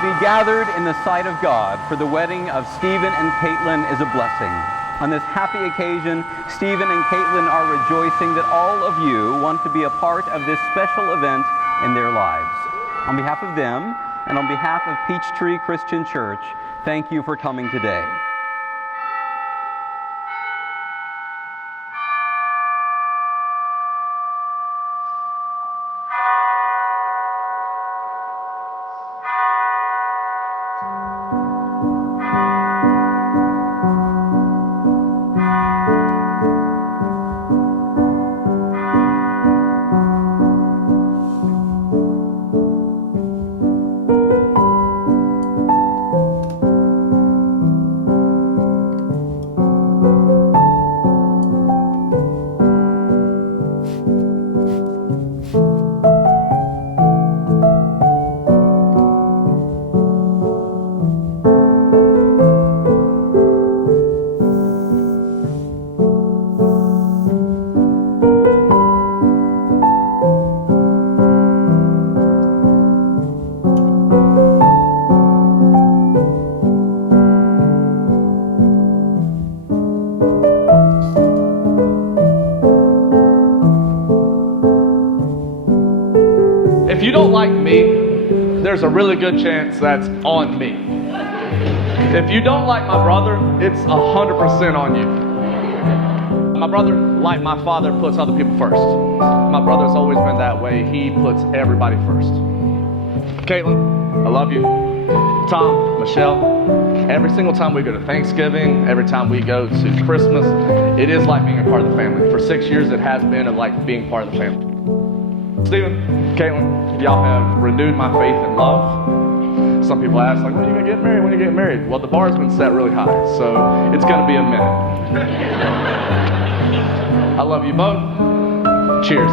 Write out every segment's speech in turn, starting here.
be gathered in the sight of God for the wedding of Stephen and Caitlin is a blessing. On this happy occasion, Stephen and Caitlin are rejoicing that all of you want to be a part of this special event in their lives. On behalf of them and on behalf of Peachtree Christian Church, thank you for coming today. If you don't like me, there's a really good chance that's on me. If you don't like my brother, it's 100% on you. My brother, like my father, puts other people first. My brother's always been that way. He puts everybody first. Caitlin, I love you. Tom, Michelle, every single time we go to Thanksgiving, every time we go to Christmas, it is like being a part of the family. For 6 years, it has been like being part of the family. Stephen, Caitlin, y'all have renewed my faith and love. Some people ask, like, when are you going to get married? When are you get married? Well, the bar's been set really high, so it's going to be a minute. I love you both. Cheers.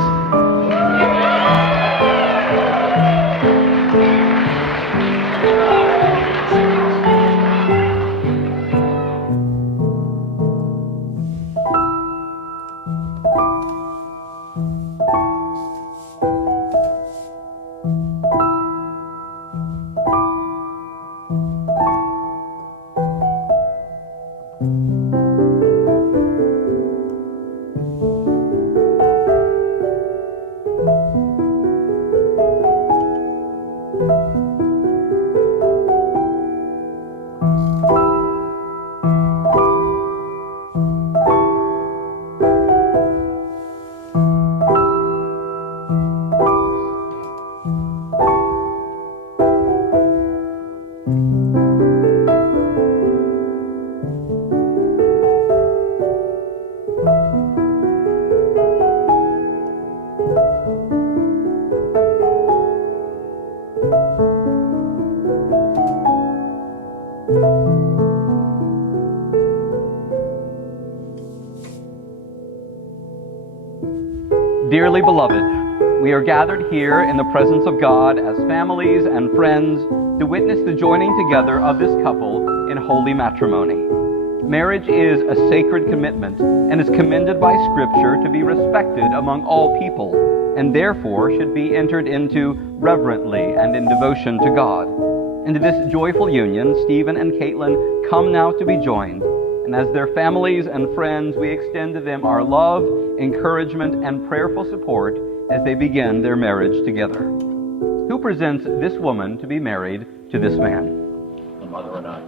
Dearly beloved, we are gathered here in the presence of God as families and friends to witness the joining together of this couple in holy matrimony. Marriage is a sacred commitment and is commended by Scripture to be respected among all people, and therefore should be entered into reverently and in devotion to God. Into this joyful union, Stephen and Caitlin come now to be joined, and as their families and friends, we extend to them our love, encouragement, and prayerful support as they begin their marriage together. Who presents this woman to be married to this man? My mother and I.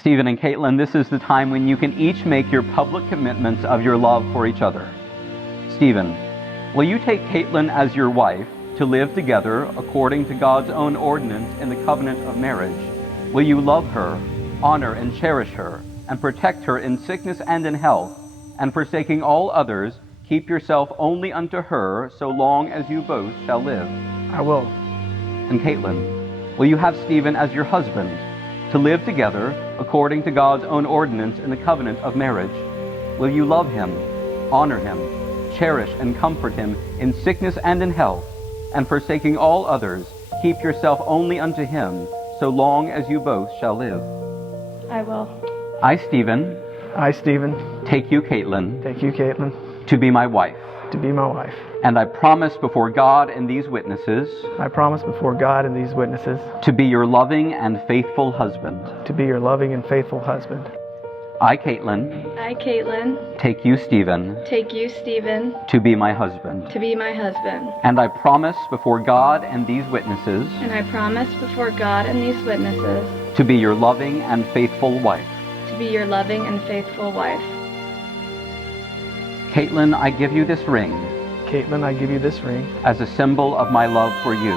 Stephen and Caitlin, this is the time when you can each make your public commitments of your love for each other. Stephen, will you take Caitlin as your wife to live together according to God's own ordinance in the covenant of marriage? Will you love her, honor and cherish her, and protect her in sickness and in health, and forsaking all others, keep yourself only unto her so long as you both shall live? I will. And Caitlin, will you have Stephen as your husband, to live together according to God's own ordinance in the covenant of marriage? Will you love him, honor him, cherish and comfort him in sickness and in health, and forsaking all others, Keep yourself only unto him, so long as you both shall live. I will. I, Stephen, Take you, Caitlin, to be my wife. to be my wife. And I promise before God and these witnesses I promise before God and these witnesses to be your loving and faithful husband. to be your loving and faithful husband. I, Caitlin, I, Caitlin, take you, Stephen, take you, Stephen, to be my husband. to be my husband. And I promise before God and these witnesses And I promise before God and these witnesses to be your loving and faithful wife. to be your loving and faithful wife. Caitlin, I give you this ring Caitlin, I give you this ring as a symbol of my love for you.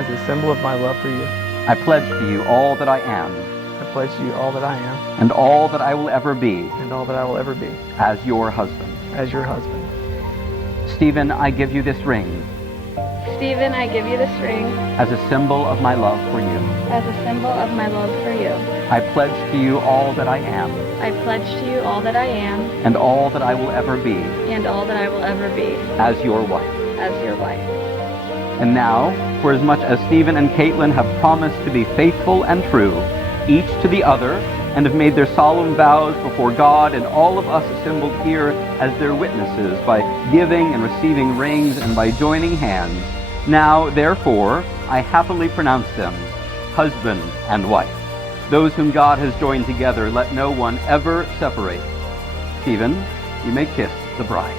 as a symbol of my love for you. I pledge to you all that I am I pledge to you all that I am and all that I will ever be and all that I will ever be as your husband. as your husband. Stephen, I give you this ring Stephen, I give you this ring as a symbol of my love for you. as a symbol of my love for you. I pledge to you all that I am I pledge to you all that I am and all that I will ever be and all that I will ever be as your wife. as your wife. And now, for as much as Stephen and Caitlin have promised to be faithful and true, each to the other, and have made their solemn vows before God and all of us assembled here as their witnesses by giving and receiving rings and by joining hands, now, therefore, I happily pronounce them husband and wife. Those whom God has joined together, let no one ever separate. Stephen, you may kiss the bride.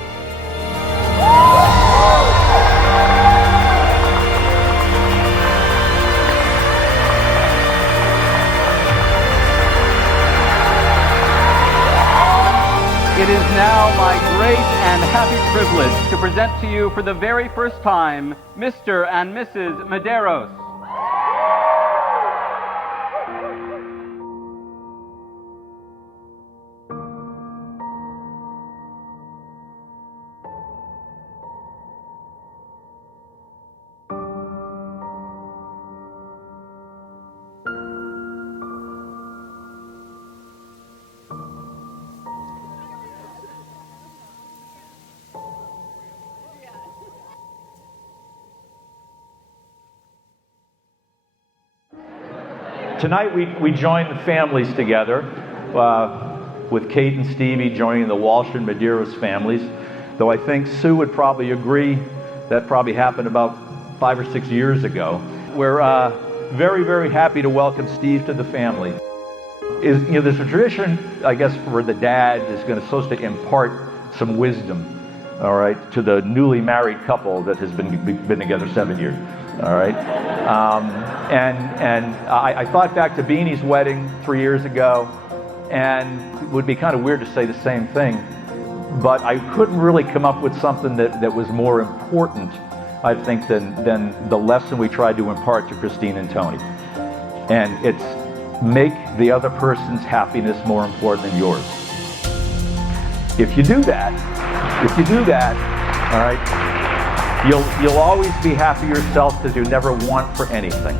It is now my great and happy privilege to present to you for the very first time, Mr. and Mrs. Medeiros. Tonight we join the families together, with Kate and Stevie joining the Walsh and Medeiros families, though I think Sue would probably agree that probably happened about 5 or 6 years ago. We're very, very happy to welcome Steve to the family. There's a tradition, I guess, for the dad is supposed to impart some wisdom, all right, to the newly married couple that has been together 7 years. All right, and I thought back to Beanie's wedding 3 years ago, and it would be kind of weird to say the same thing, but I couldn't really come up with something that was more important, I think, than the lesson we tried to impart to Christine and Tony, and it's make the other person's happiness more important than yours. If you do that, all right, You'll always be happy yourself because you never want for anything,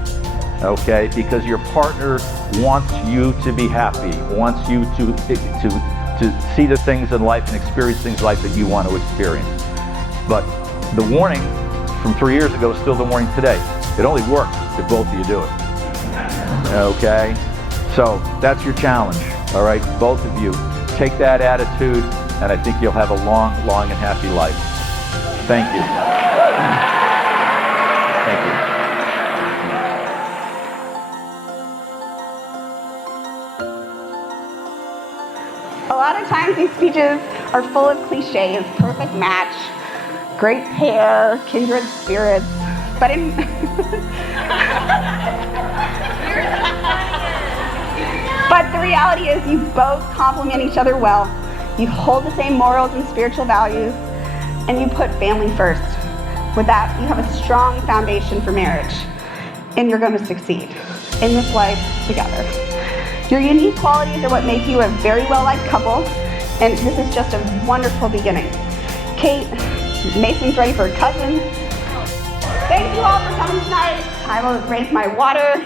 okay? Because your partner wants you to be happy, wants you to see the things in life and experience things in life that you want to experience. But the warning from 3 years ago is still the warning today. It only works if both of you do it, okay? So that's your challenge, all right? Both of you take that attitude, and I think you'll have a long, long and happy life. Thank you. Thank you. A lot of times these speeches are full of cliches, perfect match, great pair, kindred spirits, but but the reality is you both complement each other well, you hold the same morals and spiritual values, and you put family first. With that, you have a strong foundation for marriage, and you're going to succeed in this life together. Your unique qualities are what make you a very well-liked couple, and this is just a wonderful beginning. Kate, Mason's ready for a cousin. Thank you all for coming tonight. I will raise my water.